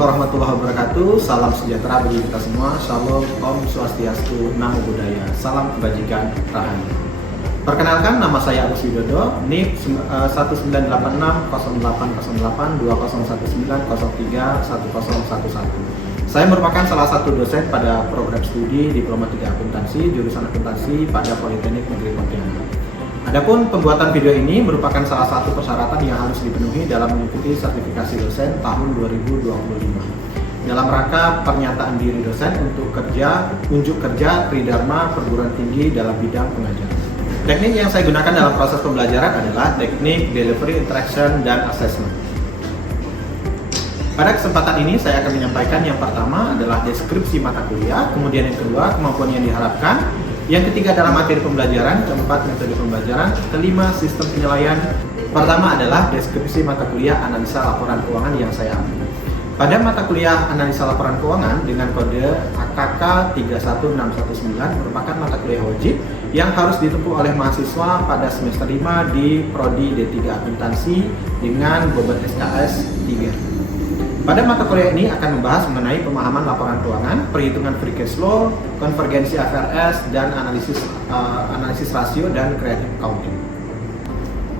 warahmatullahi wabarakatuh. Salam sejahtera bagi kita semua. Shalom, Om Swastiastu, Namo Buddhaya. Salam kebajikan, rahayu. Perkenalkan, nama saya Agus Widodo, NIK 19860819031011. Saya merupakan salah satu dosen pada program studi Diploma 3 Akuntansi, jurusan Akuntansi pada Politeknik Negeri Pontianak. Adapun pembuatan video ini merupakan salah satu persyaratan yang harus dipenuhi dalam mengikuti sertifikasi dosen tahun 2025. Dalam rangka pernyataan diri dosen untuk unjuk kerja Tridharma Perguruan Tinggi dalam bidang pengajaran. Teknik yang saya gunakan dalam proses pembelajaran adalah teknik delivery, interaction, dan assessment. Pada kesempatan ini saya akan menyampaikan yang pertama adalah deskripsi mata kuliah, kemudian yang kedua kemampuan yang diharapkan, yang ketiga adalah materi pembelajaran, keempat metode pembelajaran, kelima sistem penilaian. Pertama adalah deskripsi mata kuliah analisa laporan keuangan yang saya ambil. Pada mata kuliah analisa laporan keuangan dengan kode AKK 31619 merupakan mata kuliah wajib yang harus ditempuh oleh mahasiswa pada semester 5 di Prodi D3 Akuntansi dengan bobot SKS 3. Pada mata kuliah ini akan membahas mengenai pemahaman laporan keuangan, perhitungan free cash flow, konvergensi IFRS, dan analisis rasio dan creative accounting.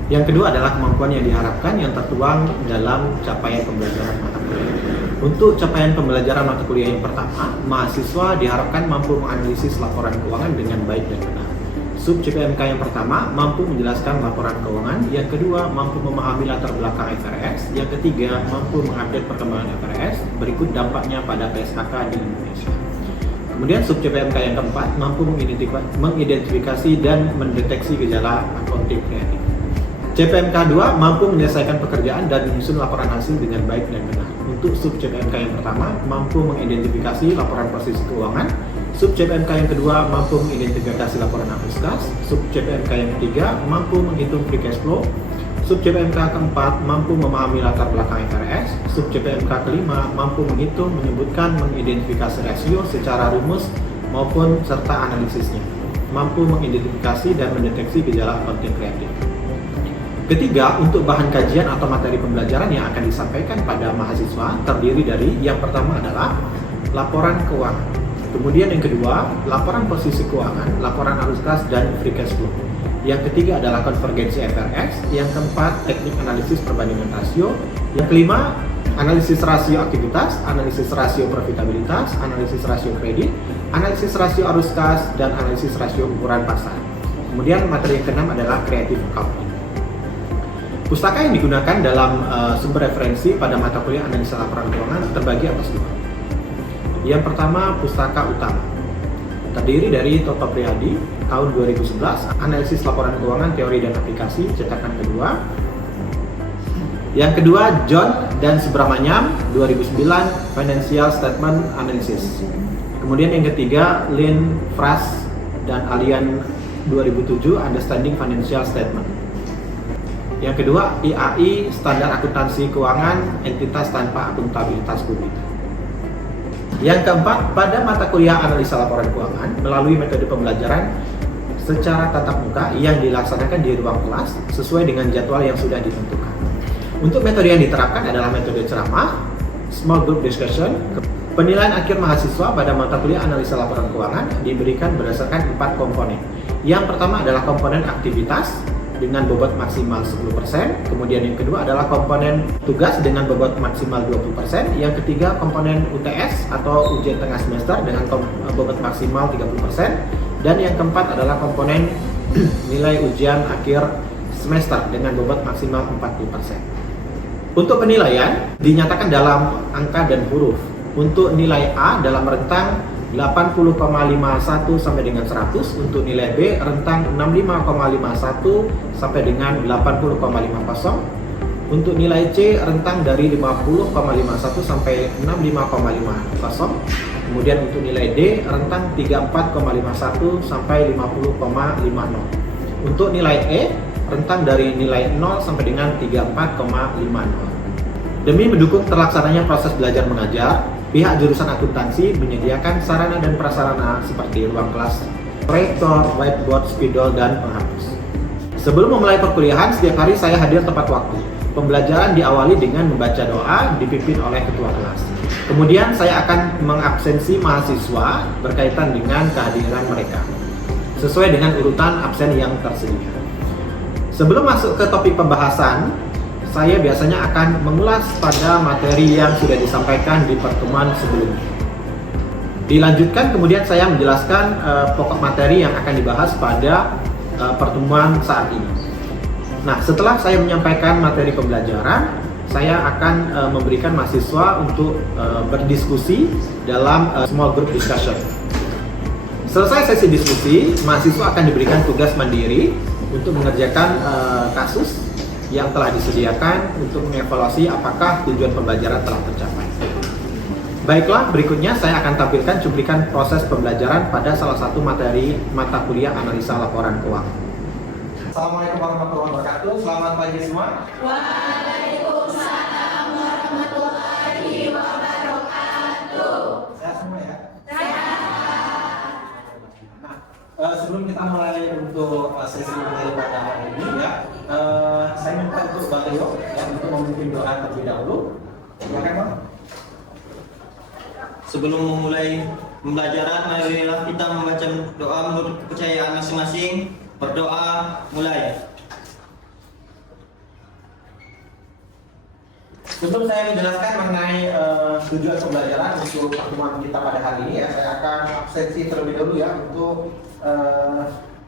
Yang kedua adalah kemampuan yang diharapkan yang tertuang dalam capaian pembelajaran mata kuliah. Untuk capaian pembelajaran mata kuliah yang pertama, mahasiswa diharapkan mampu menganalisis laporan keuangan dengan baik dan benar. Sub CPMK yang pertama mampu menjelaskan laporan keuangan, yang kedua mampu memahami latar belakang IFRS, yang ketiga mampu mengupdate perkembangan IFRS, berikut dampaknya pada PSKK di Indonesia. Kemudian sub CPMK yang keempat mampu mengidentifikasi dan mendeteksi gejala accounting kreatif. CPMK 2 mampu menyelesaikan pekerjaan dan menyusun laporan hasil dengan baik dan benar. Untuk sub CPMK yang pertama mampu mengidentifikasi laporan posisi keuangan, sub CPMK yang kedua mampu mengidentifikasi laporan arus kas, sub CPMK yang ketiga mampu menghitung free cash flow, sub CPMK keempat mampu memahami latar belakang IFRS, sub CPMK kelima mampu menghitung, menyebutkan, mengidentifikasi rasio secara rumus maupun serta analisisnya, mampu mengidentifikasi dan mendeteksi gejala accounting kreatif. Ketiga, untuk bahan kajian atau materi pembelajaran yang akan disampaikan pada mahasiswa terdiri dari yang pertama adalah laporan keuangan. Kemudian yang kedua, laporan posisi keuangan, laporan arus kas, dan free cash flow. Yang ketiga adalah konvergensi IFRS. Yang keempat, teknik analisis perbandingan rasio. Yang kelima, analisis rasio aktivitas, analisis rasio profitabilitas, analisis rasio kredit, analisis rasio arus kas, dan analisis rasio ukuran pasar. Kemudian materi yang keenam adalah creative accounting. Pustaka yang digunakan dalam sumber referensi pada mata kuliah analisa laporan keuangan terbagi atas dua. Yang pertama, pustaka utama, terdiri dari Toto Priyadi tahun 2011, analisis laporan keuangan teori dan aplikasi, cetakan kedua. Yang kedua, John dan Subramanyam 2009, Financial Statement Analysis. Kemudian yang ketiga, Lin, Fras, dan Alian 2007, Understanding Financial Statement. Yang kedua, IAI, Standar Akuntansi Keuangan, Entitas Tanpa Akuntabilitas Publik. Yang keempat, pada mata kuliah analisa laporan keuangan melalui metode pembelajaran secara tatap muka yang dilaksanakan di ruang kelas sesuai dengan jadwal yang sudah ditentukan. Untuk metode yang diterapkan adalah metode ceramah, small group discussion. Penilaian akhir mahasiswa pada mata kuliah analisa laporan keuangan diberikan berdasarkan 4 komponen. Yang pertama adalah komponen aktivitas dengan bobot maksimal 10%, kemudian yang kedua adalah komponen tugas dengan bobot maksimal 20%, yang ketiga komponen UTS atau ujian tengah semester dengan bobot maksimal 30%, dan yang keempat adalah komponen nilai ujian akhir semester dengan bobot maksimal 40%. Untuk penilaian dinyatakan dalam angka dan huruf. Untuk nilai A dalam rentang 80,51 sampai dengan 100, untuk nilai B rentang 65,51 sampai dengan 80,50, untuk nilai C rentang dari 50,51 sampai 65,50, kemudian untuk nilai D rentang 34,51 sampai 50,50, untuk nilai E rentang dari nilai 0 sampai dengan 34,50. Demi mendukung terlaksananya proses belajar mengajar, pihak jurusan akuntansi menyediakan sarana dan prasarana seperti ruang kelas, proyektor, whiteboard, spidol, dan penghapus. Sebelum memulai perkuliahan, setiap hari saya hadir tepat waktu. Pembelajaran diawali dengan membaca doa dipimpin oleh ketua kelas. Kemudian saya akan mengabsensi mahasiswa berkaitan dengan kehadiran mereka sesuai dengan urutan absen yang tersedia. Sebelum masuk ke topik pembahasan, saya biasanya akan mengulas pada materi yang sudah disampaikan di pertemuan sebelumnya. Dilanjutkan kemudian saya menjelaskan pokok materi yang akan dibahas pada pertemuan saat ini. Nah, setelah saya menyampaikan materi pembelajaran, saya akan memberikan mahasiswa untuk berdiskusi dalam small group discussion. Selesai sesi diskusi, mahasiswa akan diberikan tugas mandiri untuk mengerjakan kasus yang telah disediakan untuk mengevaluasi apakah tujuan pembelajaran telah tercapai. Baiklah, berikutnya saya akan tampilkan cuplikan proses pembelajaran pada salah satu materi mata kuliah analisa laporan keuangan. Assalamualaikum warahmatullahi wabarakatuh. Selamat pagi semua. Waalaikumsalam warahmatullahi wabarakatuh. Sehat semua ya? Sehat. Nah, sebelum kita mulai untuk sesi materi pada hari ini ya, saya minta untuk Bang Rio ya, untuk memimpin doa terlebih dahulu. Silakan Bang. Sebelum memulai pembelajaran, marilah kita membaca doa menurut kepercayaan masing-masing. Berdoa, mulai. Sebelum saya menjelaskan mengenai tujuan pembelajaran untuk pertemuan kita pada hari ini ya, saya akan absensi terlebih dahulu ya untuk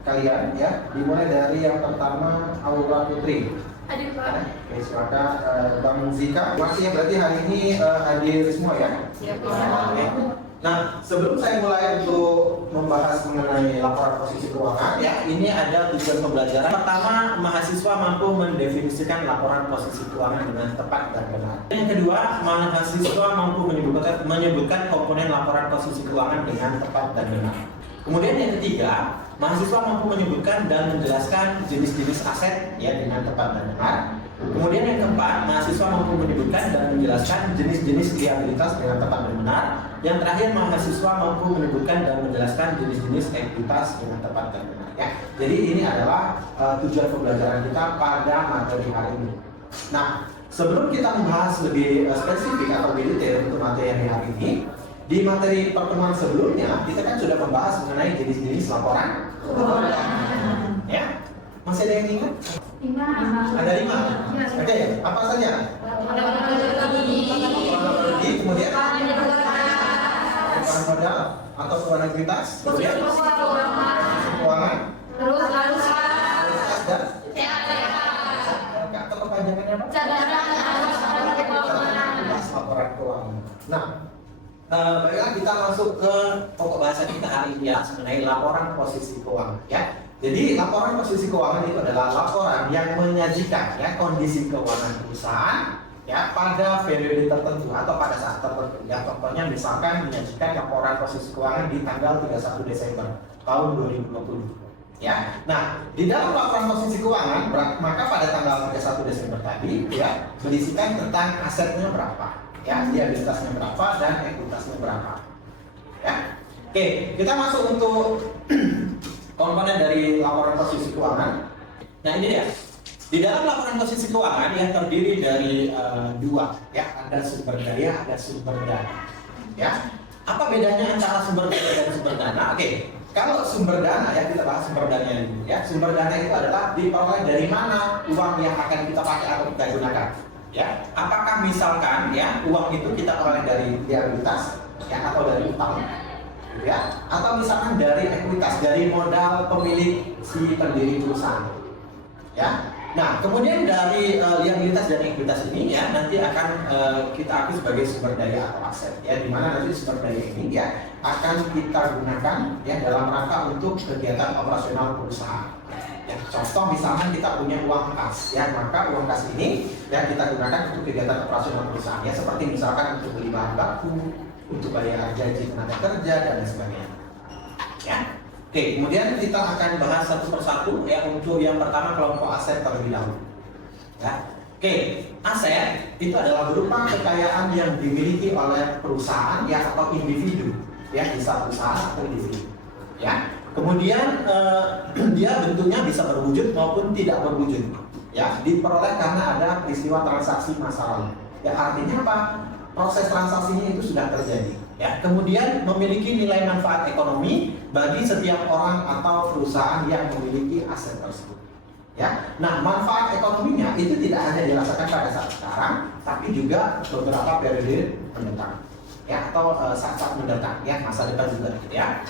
kalian ya. Dimulai dari yang pertama Aura Putri. Hadir Pak. Oke, silakan Bang Zika. Masih ya, berarti hari ini hadir semua ya? Siap Oke. Pak. Nah, sebelum saya mulai untuk membahas mengenai laporan posisi keuangan ya, ini ada tujuan pembelajaran. Pertama, mahasiswa mampu mendefinisikan laporan posisi keuangan dengan tepat dan benar. Yang kedua, mahasiswa mampu menyebutkan komponen laporan posisi keuangan dengan tepat dan benar. Kemudian yang ketiga, mahasiswa mampu menyebutkan dan menjelaskan jenis-jenis aset ya dengan tepat dan benar. Kemudian yang keempat, mahasiswa mampu menyebutkan dan menjelaskan jenis-jenis liabilitas dengan tepat dan benar. Yang terakhir, mahasiswa mampu menyebutkan dan menjelaskan jenis-jenis ekuitas dengan tepat dan benar. Ya, jadi ini adalah tujuan pembelajaran kita pada materi hari ini. Nah, sebelum kita membahas lebih spesifik atau lebih detail untuk materi hari ini, di materi pertemuan sebelumnya kita kan sudah membahas mengenai jenis-jenis laporan keuangan. Ya, masih ada yang ingat? 5. Ada 5. Oke, apa saja? Kemudian laporan modal atau keuangan ekuitas, kemudian keuangan, Terus lalu dan atau kepanjangannya apa? Laporan keuangan. Nah, baiklah kita masuk ke pokok bahasan kita hari ini ya, mengenai laporan posisi keuangan ya. Jadi laporan posisi keuangan itu adalah laporan yang menyajikan ya kondisi keuangan perusahaan ya pada periode tertentu atau pada saat tertentu. Ya, contohnya misalkan menyajikan laporan posisi keuangan di tanggal 31 Desember tahun 2020. Ya. Nah, di dalam laporan posisi keuangan maka pada tanggal 31 Desember tadi ya berisikan tentang asetnya berapa, ya, liabilitasnya berapa dan ekuitasnya berapa. Ya. Oke, kita masuk untuk komponen dari laporan posisi keuangan. Nah, ini dia. Di dalam laporan posisi keuangan yang terdiri dari dua, ya, ada sumber daya, ada sumber dana. Ya, apa bedanya antara sumber daya dan sumber dana? Oke, kalau sumber dana ya kita bahas sumber dana dulu. Ya, sumber dana itu adalah diperoleh dari mana uang yang akan kita pakai atau kita gunakan. Ya, apakah misalkan ya uang itu kita peroleh dari liabilitas, ya, atau dari utang, ya, atau misalkan dari ekuitas, dari modal pemilik si pendiri perusahaan. Ya. Nah, kemudian dari liabilitas dan ekuitas ini ya nanti akan kita akui sebagai sumber daya atau aset ya, di mana nanti sumber daya ini ya akan kita gunakan ya dalam rangka untuk kegiatan operasional perusahaan. Ya, contoh misalkan kita punya uang kas ya, maka uang kas ini ya kita gunakan untuk kegiatan operasional perusahaan ya, seperti misalkan untuk beli bahan baku, untuk bayar gaji tenaga kerja dan lain sebagainya. Ya. Oke, kemudian kita akan bahas satu persatu ya, untuk yang pertama kelompok aset terlebih dahulu. Ya. Oke, aset itu adalah berupa kekayaan yang dimiliki oleh perusahaan ya atau individu ya, bisa perusahaan atau individu. Ya. Kemudian dia bentuknya bisa berwujud maupun tidak berwujud. ya diperoleh karena ada peristiwa transaksi masa lalu. Ya artinya apa? Proses transaksinya itu sudah terjadi. Ya, kemudian memiliki nilai manfaat ekonomi bagi setiap orang atau perusahaan yang memiliki aset tersebut. Ya, nah manfaat ekonominya itu tidak hanya dirasakan pada saat sekarang, tapi juga beberapa periode mendatang, ya atau saat-saat mendatang, ya masa depan juga, gitu ya.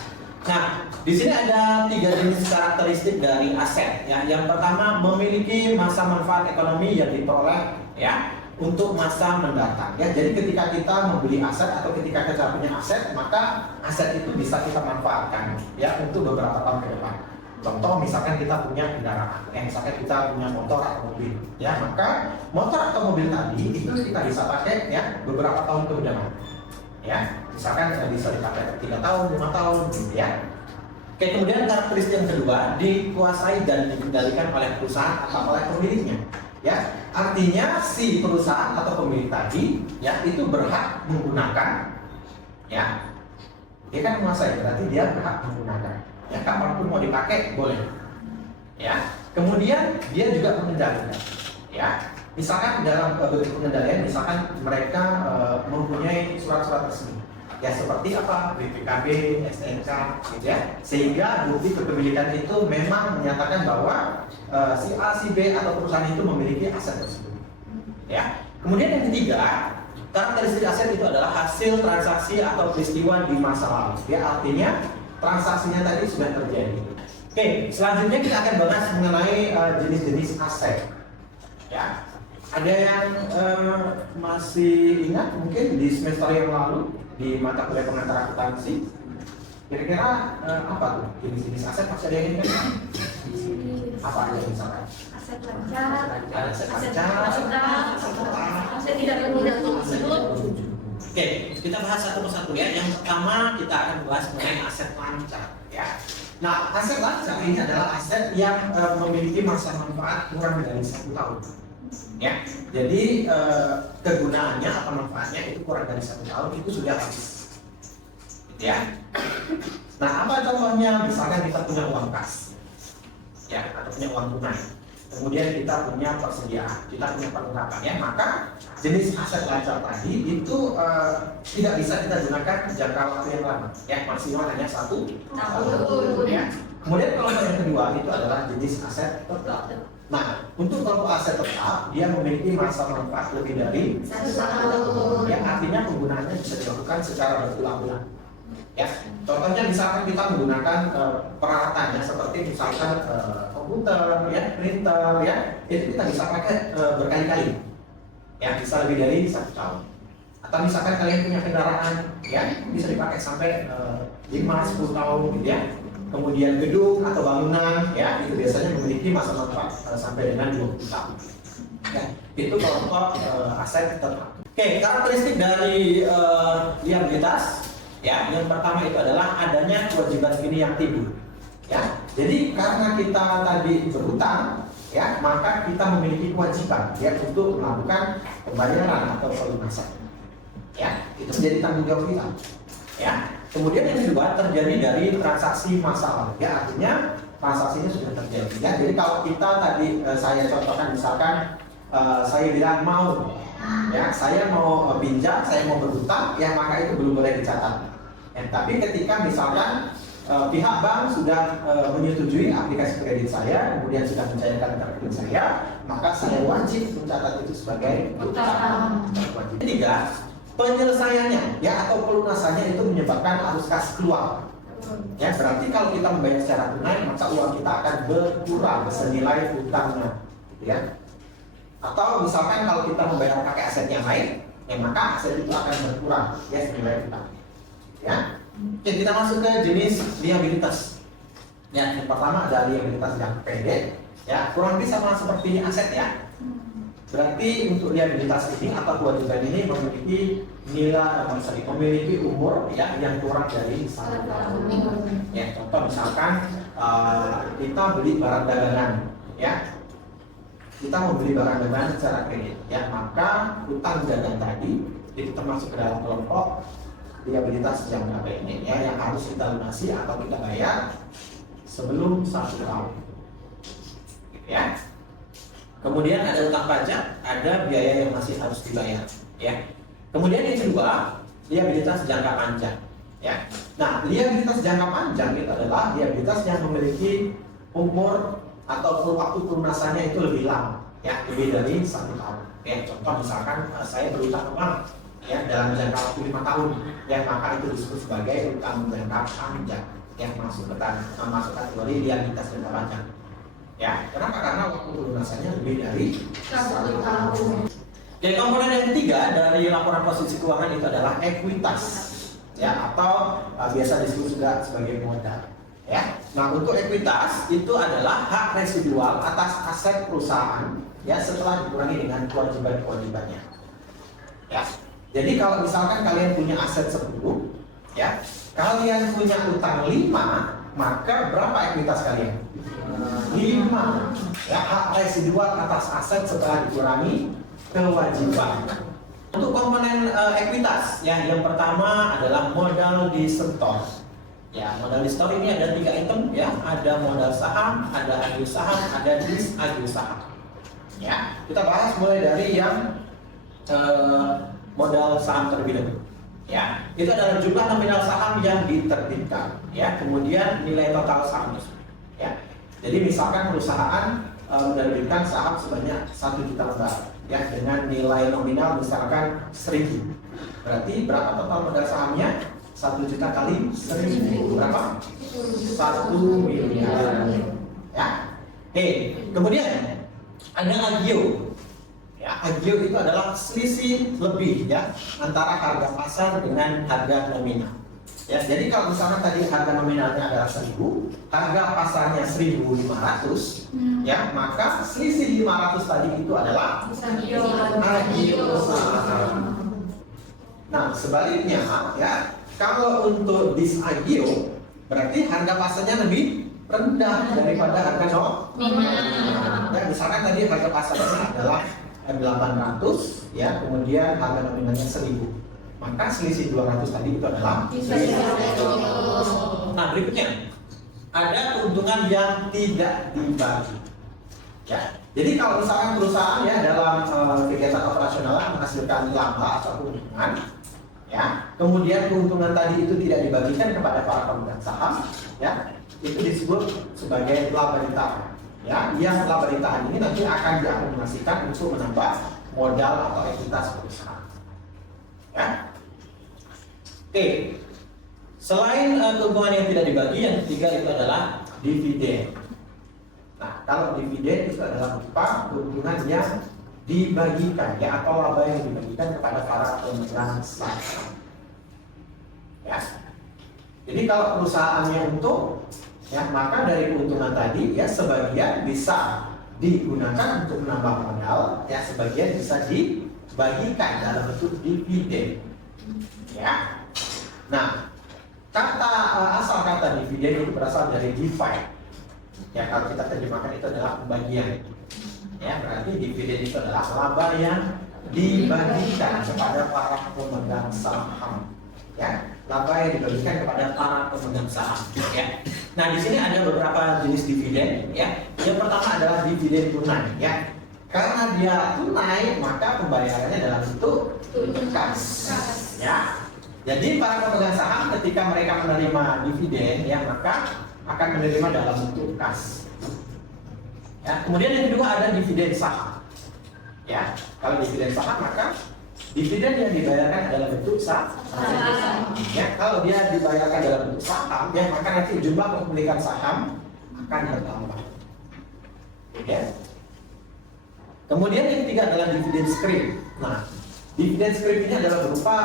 Nah, di sini ada 3 jenis karakteristik dari aset. Ya, yang pertama memiliki masa manfaat ekonomi yang diperoleh, ya untuk masa mendatang. Ya, jadi ketika kita membeli aset atau ketika kita punya aset, maka aset itu bisa kita manfaatkan, ya untuk beberapa tahun ke depan. Contoh misalkan kita punya kendaraan, misalkan kita punya motor atau mobil, ya maka motor atau mobil tadi itu kita bisa pakai ya beberapa tahun ke depan, ya misalkan bisa dipakai 3 tahun, 5 tahun, gitu ya. Oke, kemudian karakteristik yang kedua dikuasai dan dikendalikan oleh perusahaan atau oleh pemiliknya, ya artinya si perusahaan atau pemilik tadi ya itu berhak menggunakan, ya dia kan menguasai berarti dia berhak menggunakan. Ya, kapanpun mau dipakai boleh. Ya, kemudian dia juga mengendalikan. Ya, misalkan dalam bentuk pengendalian, misalkan mereka mempunyai surat-surat resmi. Ya, seperti apa? BPKB, STNK, gitu ya. Sehingga bukti kepemilikan itu memang menyatakan bahwa si A, si B atau perusahaan itu memiliki aset tersebut. Ya. Kemudian yang ketiga, karakteristik aset itu adalah hasil transaksi atau peristiwa di masa lalu. Ya, artinya transaksinya tadi sudah terjadi. Oke, selanjutnya kita akan bahas mengenai jenis-jenis aset. Ya, ada yang masih ingat mungkin di semester yang lalu di mata kuliah pengantar akuntansi, kira-kira apa tuh jenis-jenis aset? Masih ada yang ingat? Apa aja misalkan? Aset lancar, Aset aset lancar, aset tidak tersebut. Oke, kita bahas satu persatu ya. Yang pertama kita akan bahas mengenai aset lancar ya. Nah, aset lancar ini adalah aset yang memiliki masa manfaat kurang dari 1 tahun. Ya, jadi kegunaannya atau manfaatnya itu kurang dari 1 tahun itu sudah habis. Gitu ya. Nah, apa contohnya? Misalkan kita punya uang kas, ya, atau punya uang tunai. Kemudian kita punya persediaan, kita punya perlengkapan ya, maka jenis aset lancar tadi itu tidak bisa kita gunakan jangka waktu yang lama, ya maksimal hanya 1 tahun. Ya. Kemudian kelompok yang kedua itu adalah jenis aset tetap. Nah, untuk kelompok aset tetap dia memiliki masa manfaat lebih dari 1 tahun, yang artinya penggunaannya bisa dilakukan secara berulang-ulang. Ya, contohnya misalkan kita menggunakan peralatannya seperti misalkan komputer, ya, printer, ya, itu kita bisa pakai berkali-kali, ya, bisa lebih dari 1 tahun. Atau misalkan kalian punya kendaraan, ya, bisa dipakai sampai 5-10 tahun, gitu ya. Kemudian gedung atau bangunan, ya, itu biasanya memiliki masa manfaat sampai dengan 20 tahun. Ya, itu kelompok aset tetap. Oke, karakteristik dari liabilitas. Ya, yang pertama itu adalah adanya kewajiban ini yang timbul. Ya, jadi karena kita tadi berhutang, ya, maka kita memiliki kewajiban ya untuk melakukan pembayaran atau pelunasan. Ya, itu menjadi tanggung jawab kita. Ya, kemudian yang kedua terjadi dari transaksi masa lalu. Ya, artinya transaksinya sudah terjadi. Ya, jadi kalau kita tadi saya contohkan misalkan saya bilang mau, ya, saya mau pinjam, saya mau berhutang, ya maka itu belum boleh dicatat. Ya, tapi ketika misalkan pihak bank sudah menyetujui aplikasi kredit saya, kemudian sudah mencairkan rekening saya, maka saya wajib mencatat itu sebagai utang. Ketiga, penyelesaiannya, ya atau pelunasannya itu menyebabkan arus kas keluar. Ya, berarti kalau kita membayar secara tunai, maka uang kita akan berkurang senilai utangnya, gitu ya. Atau misalkan kalau kita membayar pakai aset yang lain, ya maka aset itu akan berkurang, ya senilai utang. Ya, oke, kita masuk ke jenis liabilitas. Ya, yang pertama ada liabilitas yang pendek, ya kurang lebih sama seperti aset ya. Berarti untuk liabilitas ini atau kewajiban ini memiliki nilai, memiliki umur ya yang kurang dari 1 tahun. Ya, contoh misalkan kita beli barang dagangan, ya. Kita membeli barang dagangan secara kredit, ya maka utang dagang tadi itu termasuk ke dalam kelompok liabilitas jangka pendek ya yang harus kita lunasi atau kita bayar sebelum 1 tahun, gitu ya. Kemudian ada utang pajak, ada biaya yang masih harus dibayar, ya. Kemudian yang kedua, liabilitas jangka panjang, ya. Nah, liabilitas jangka panjang itu adalah liabilitas yang memiliki umur atau waktu pelunasannya itu lebih lama, ya, lebih dari 1 tahun. Ya, contoh misalkan saya berutang uang, ya, dalam jangka waktu 5 tahun, ya, maka itu disebut sebagai utang jangka panjang, yang masuk kategori liabilitas jangka panjang. Ya, kenapa? Karena waktu pelunasannya lebih dari 1 tahun. Oke, komponen yang ketiga dari laporan posisi keuangan itu adalah ekuitas, ya, atau biasa disebut juga sebagai modal. Ya, nah untuk ekuitas itu adalah hak residual atas aset perusahaan, ya, setelah dikurangi dengan kewajiban-kewajibannya. Ya, jadi kalau misalkan kalian punya aset 10, ya, kalian punya utang 5, maka berapa ekuitas kalian? 5. Ya, hak residual atas aset setelah dikurangi kewajiban. Untuk komponen ekuitas, ya, yang pertama adalah modal disetor. Ya, modal disetor ini ada 3 item, ya, ada modal saham, ada agio saham, ada disagio saham. Ya, kita bahas mulai dari yang modal saham terlebih dahulu. Ya, itu adalah jumlah nominal saham yang diterbitkan, ya, kemudian nilai total saham. Ya, jadi misalkan perusahaan menerbitkan saham sebanyak 1 juta lembar, ya, dengan nilai nominal misalkan 1000. Berarti berapa total modal sahamnya? 1 juta kali 1000 berapa? 1 miliar. Ya. Kemudian ada agio. Ya, agio itu adalah selisih lebih, ya, antara harga pasar dengan harga nominal. Ya, jadi kalau misalnya tadi harga nominalnya adalah 1000, harga pasarnya 1500, ya, maka selisih 500 tadi itu adalah agio saham. Nah, sebaliknya, ya, kalau untuk disagio berarti harga pasarnya lebih rendah daripada harga nominal. Ya, misalkan tadi harga pasarnya adalah 800, ya, kemudian harga nominalnya 1000. Maka selisih 200 tadi itu adalah Nah, berikutnya ada keuntungan yang tidak dibagi. Ya. Jadi kalau misalkan perusahaan, ya, dalam kegiatan operasional menghasilkan laba atau keuntungan, ya, kemudian keuntungan tadi itu tidak dibagikan kepada para pemegang saham, ya, itu disebut sebagai laba ditahan. Ya, yang laba ditahan ini nanti akan diakumulasikan untuk menambah modal atau ekuitas perusahaan. Ya. Oke. Selain keuntungan yang tidak dibagi, yang ketiga itu adalah dividen. Nah, kalau dividen itu adalah berupa keuntungan yang dibagikan, ya, atau laba yang dibagikan kepada para pemegang saham. Ya. Jadi kalau perusahaannya untung, ya, maka dari keuntungan tadi, ya, sebagian bisa digunakan untuk menambah modal, ya, sebagian bisa dibagikan dalam bentuk dividen. Ya. Nah, asal kata dividen itu berasal dari divide. Ya, kalau kita terjemahkan itu adalah pembagian. Ya, berarti dividen itu adalah laba yang dibagikan kepada para pemegang saham. Ya, laba yang dibagikan kepada para pemegang saham. Ya. Nah, di sini ada beberapa jenis dividen. Ya, yang pertama adalah dividen tunai. Ya, karena dia tunai, maka pembayarannya dalam bentuk kas. Ya, jadi para pemegang saham ketika mereka menerima dividen, ya, maka akan menerima dalam bentuk kas. Ya, kemudian yang kedua ada dividen saham. Ya, kalau dividen saham maka dividen yang dibayarkan dalam bentuk saham. Ya, kalau dia dibayarkan dalam bentuk saham, ya, maka nanti jumlah kepemilikan saham akan bertambah. Ya. Kemudian yang ketiga adalah dividen scrip. Nah, dividen scrip ini adalah berupa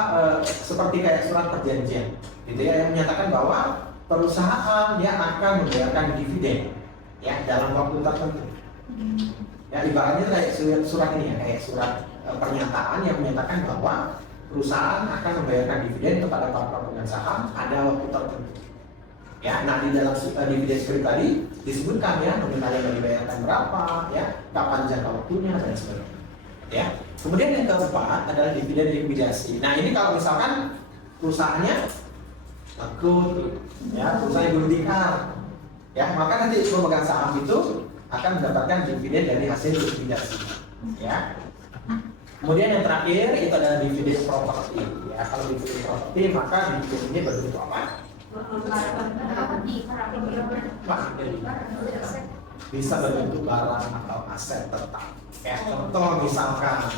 seperti kayak surat perjanjian, gitu, ya, yang menyatakan bahwa perusahaan, ya, akan membayarkan dividen, ya, dalam waktu tertentu. Ya, ibaratnya kayak surat ini, ya, kayak surat pernyataan yang menyatakan bahwa perusahaan akan membayarkan dividen kepada para pemegang saham ada waktu tertentu. Ya, nah di dalam dividen scrip tadi disebutkan, ya, nominal yang dibayarkan berapa, ya, kapan jangka waktunya dan sebagainya. Ya, kemudian yang keempat adalah dividen likuidasi. Nah, ini kalau misalkan perusahaannya bangkrut, ya, perusahaan gulung tikar, ya, maka nanti pemegang saham itu akan mendapatkan dividen dari hasil likuidasi. Ya. Kemudian yang terakhir itu adalah dividen properti. Ya, kalau dividen properti maka dividen ini berbentuk apa? Bisa berbentuk barang atau aset tetap. Ya, contoh misalkan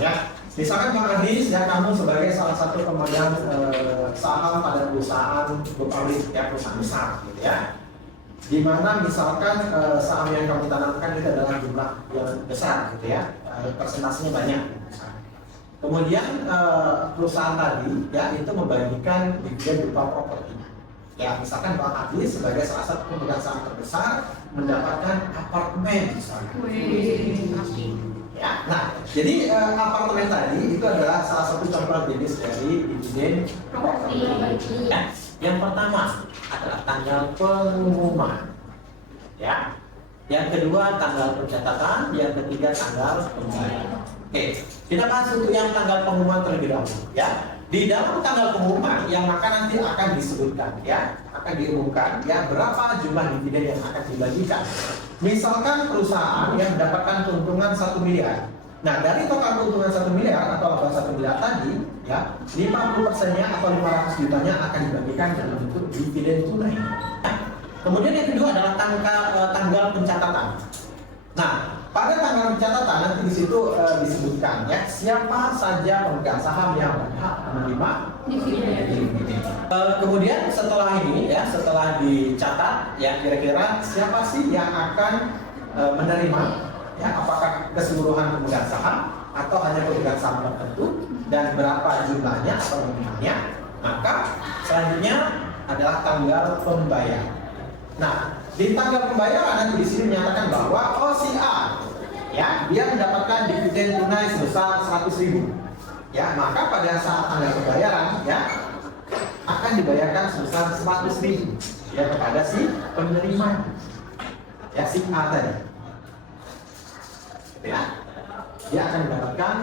Bang Adis ya, kamu sebagai salah satu pemegang saham pada perusahaan pabrik ya, perusahaan besar gitu ya. Di mana misalkan saham yang kamu tanamkan itu adalah jumlah yang besar gitu ya, persentasenya banyak. Kemudian perusahaan tadi ya itu membagikan dividen berupa properti. Ya, misalkan Bang Adis sebagai salah satu pemegang saham terbesar mendapatkan apartemen misalnya. Ya, nah, jadi apartemen tadi itu adalah salah satu contoh jenis dari dividen properti. Ya, yang pertama adalah tanggal pengumuman. Ya, yang kedua tanggal pencatatan, yang ketiga tanggal pembayaran. Oke, kita bahas untuk yang tanggal pengumuman terlebih dahulu. Ya, di dalam tanggal pengumuman yang maka nanti akan disebutkan, ya, akan diumumkan, ya, berapa jumlah dividen yang akan dibagikan. Misalkan perusahaan yang mendapatkan keuntungan 1 miliar. Nah, dari total keuntungan 1 miliar atau laba 1 miliar tadi, ya, 50%-nya atau 500 jutanya akan dibagikan dalam bentuk dividen tunai. Nah, kemudian yang kedua adalah tanggal pencatatan. Nah, pada tanggal pencatatan nanti di situ disebutkan ya siapa saja pemegang saham yang berhak menerima dividen. Kemudian setelah ini ya, setelah dicatat ya kira-kira siapa sih yang akan menerima ya, apakah keseluruhan pemegang saham atau hanya pemegang saham tertentu dan berapa jumlahnya atau nominalnya. Maka selanjutnya adalah tanggal pembayaran. Nah, di tanggal pembayaran nanti di sini menyatakan bahwa si A ya dia mendapatkan dividen tunai sebesar 100.000. Ya, maka pada saat tanggal pembayaran ya akan dibayarkan sebesar 100.000 ya kepada si penerima ya, si A tadi. Ya, dia akan mendapatkan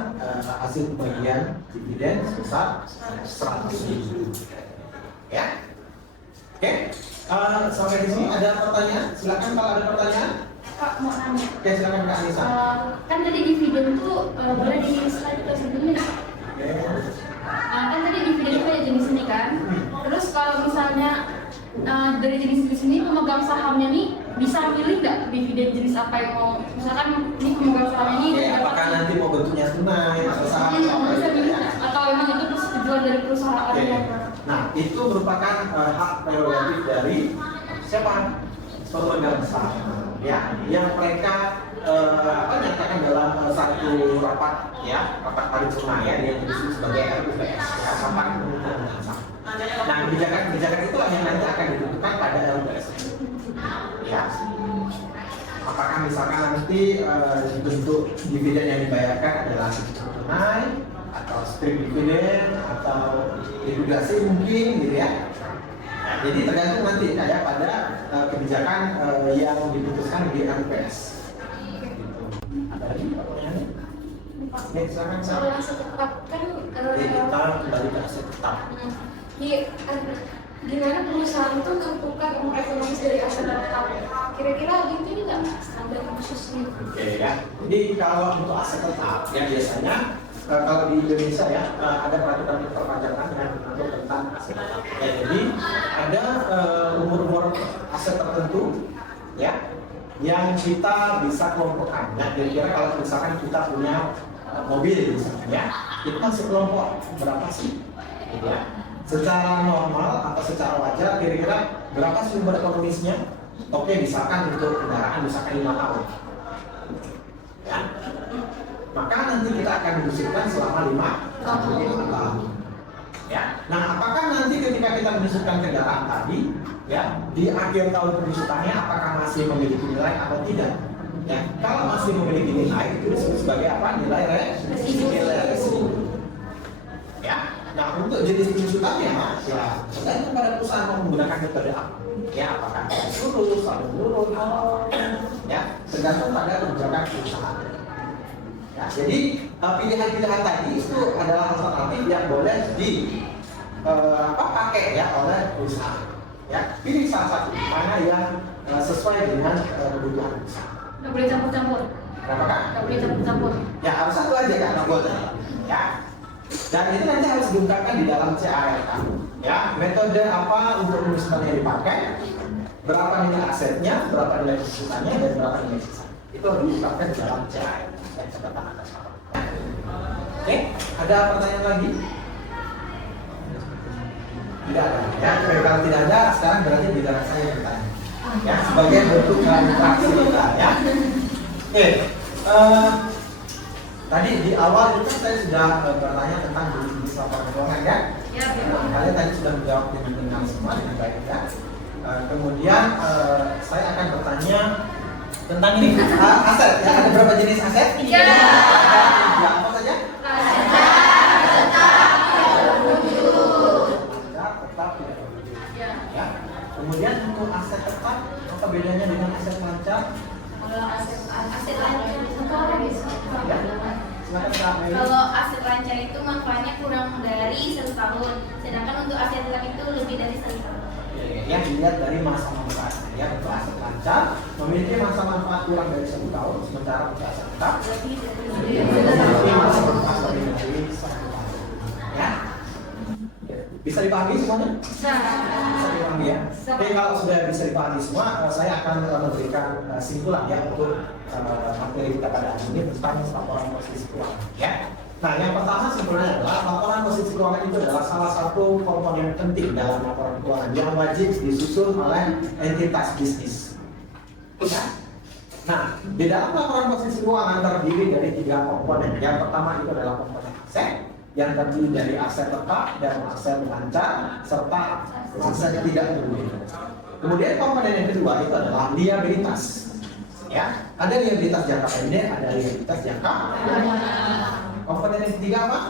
hasil pembagian dividen sebesar 100.000. Ya, oke. Sampai di sini ada pertanyaan? Silakan kalau ada pertanyaan. Kak, mau nanya. Oke, silakan Kak Anissa. Kan tadi dividen itu boleh dislide ke sebelumnya. Kan tadi dividen itu ada jenis ini kan. Terus kalau misalnya dari jenis ini pemegang sahamnya nih bisa milih nggak dividen jenis apa yang mau? Misalkan ini pemegang sahamnya ini. Apakah nanti mau bentuknya tunai atau saham? Bisa milih nggak? Atau memang itu persetujuan dari perusahaan? Nah, itu merupakan hak prerogatif dari siapa? Pemegang saham. Ya, yang mereka nyatakan dalam satu rapat ya, rapat paripurna ya, yang disebut sebagai RUPS ya, rapat pemegang saham. Nah, kebijakan itulah yang nanti akan ditentukan pada RUPS. Ya, apakah misalkan nanti bentuk dividen yang dibayarkan adalah tunai atau strip dividen atau likuidasi mungkin gitu ya. Nah, jadi tergantung nanti ya pada kebijakan yang diputuskan di RUPS. Ada lagi pertanyaan? Ya, silakan. Soal aset tetap kan Kita kembali ke aset tetap. Gimana perusahaan itu menentukan umur ekonomis dari aset tetap? Kira-kira gitu nggak standar khususnya? Oke ya. Jadi kalau untuk aset tetap ya biasanya kalau di Indonesia ya ada peraturan perpajakan yang mengatur tentang aset tetap. Ya, jadi ada umur-umur aset tertentu ya yang kita bisa kelompokkan. Nah, kira-kira kalau misalkan kita punya mobil misalnya ya, itu kan sekelompok berapa sih? Gitu ya. Secara normal atau secara wajar kira-kira berapa sih umur ekonomisnya? Oke, misalkan untuk kendaraan misalkan 5 tahun. Ya. Maka nanti kita akan menyusutkan selama 5 tahun. Ya. Nah, apakah nanti ketika kita menyusutkan kendaraan tadi, ya, di akhir tahun penyusutannya apakah masih memiliki nilai atau tidak? Ya, kalau masih memiliki nilai itu disebut sebagai apa? Nilai residu. Ya. Nah, untuk jenis penyusutannya, ya, tergantung pada perusahaan mau menggunakan metode apa. Ya, apakah lurus, lalu menurun, ya, tergantung pada kebijakan perusahaan. Ya, jadi pilihan-pilihan tadi itu adalah alternatif yang boleh pakai ya oleh perusahaan. Ya, pilih salah satu mana yang sesuai dengan kebutuhan perusahaan. Nggak boleh campur-campur. Kenapa Kak? Nggak boleh campur-campur. Ya harus satu aja Kak, nggak boleh. Ya. Dan itu nanti harus diungkapkan di dalam CAR Kak. Ya, metode apa untuk rumuskan yang dipakai, berapa nilai asetnya, berapa nilai kesulitannya, dan berapa nilai sisa. Itu harus diungkapkan di dalam CAR. Saya catatan atas nama. Oke, ada pertanyaan lagi? Tidak ada. Ya, kalau tidak ada, sekarang berarti tidak saya yang bertanya. Ya, sebagai bentuk interaksi kita. Ya. Oke, tadi di awal itu saya sudah bertanya tentang jenis laporan keuangan ya. Ya, Kalian tadi sudah menjawab dengan semua dengan baik ya. Kemudian saya akan bertanya tentang ini aset ya. Ada berapa jenis aset? 3. Ya, apa saja? Tetap tidak berwujud. Ya. Kemudian untuk aset tetap apa bedanya dengan aset lancar? Kalau aset lancar itu apa bisa? Ya. Silakan Kak Meli. Kalau aset lancar itu manfaatnya kurang dari 1 tahun, sedangkan untuk aset tetap itu lebih dari 1 tahun. Yang dilihat dari masa manfaat ya, untuk aset lancar memiliki masa manfaat kurang dari 1 tahun, sementara untuk aset tetap memiliki masa manfaat lebih dari 1 tahun. Ya, bisa dipahami semuanya? Bisa dipahami ya. Oke, kalau sudah bisa dipahami semua, saya akan memberikan simpulan ya untuk materi kita pada hari ini tentang laporan posisi keuangan. Ya. Nah, yang pertama simpulannya adalah laporan posisi keuangan itu adalah salah satu komponen penting dalam laporan keuangan yang wajib disusun oleh entitas bisnis. Ya. Nah, di dalam laporan posisi keuangan terdiri dari 3 komponen. Yang pertama itu adalah komponen aset, yang terdiri dari aset tetap dan aset lancar serta aset tidak berwujud. Kemudian komponen yang kedua itu adalah liabilitas. Ya, ada liabilitas jangka pendek, ada liabilitas jangka panjang. Komponen yang ketiga apa?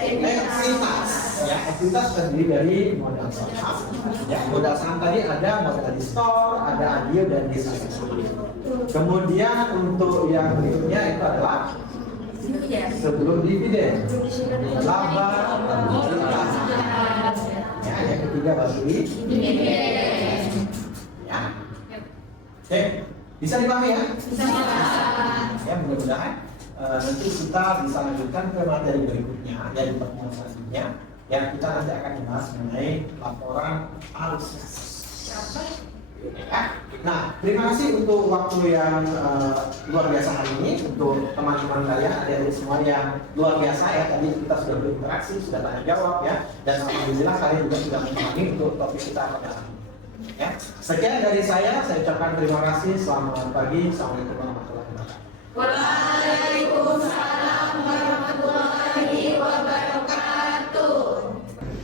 Ekuitas. Ya, ekuitas terdiri dari modal saham. Ya, modal saham tadi ada modal di store, ada adil dan desa. Kemudian untuk yang berikutnya itu adalah sebelum dividen, laba, ya, yang ketiga baru dividen. Ya, oke, bisa dipahami ya? Ya, mudah-mudahan nanti kita bisa lanjutkan ke materi berikutnya dari pertemuan selanjutnya yang kita nanti akan membahas mengenai laporan arus kas. Ya. Nah, terima kasih untuk waktu yang luar biasa hari ini untuk teman-teman kalian, adik-adik semua yang luar biasa ya. Tadi kita sudah berinteraksi, sudah tanya jawab ya, dan alhamdulillah kalian juga sudah memahami untuk topik kita pada hari ini. Ya, sekian dari saya ucapkan terima kasih. Selamat pagi, assalamualaikum warahmatullahi wabarakatuh. Waalaikumsalam warahmatullahi wabarakatuh.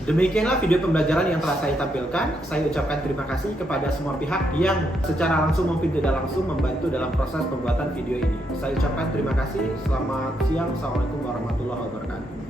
Demikianlah video pembelajaran yang telah saya tampilkan. Saya ucapkan terima kasih kepada semua pihak yang secara langsung maupun tidak langsung membantu dalam proses pembuatan video ini. Saya ucapkan terima kasih. Selamat siang. Assalamualaikum warahmatullahi wabarakatuh.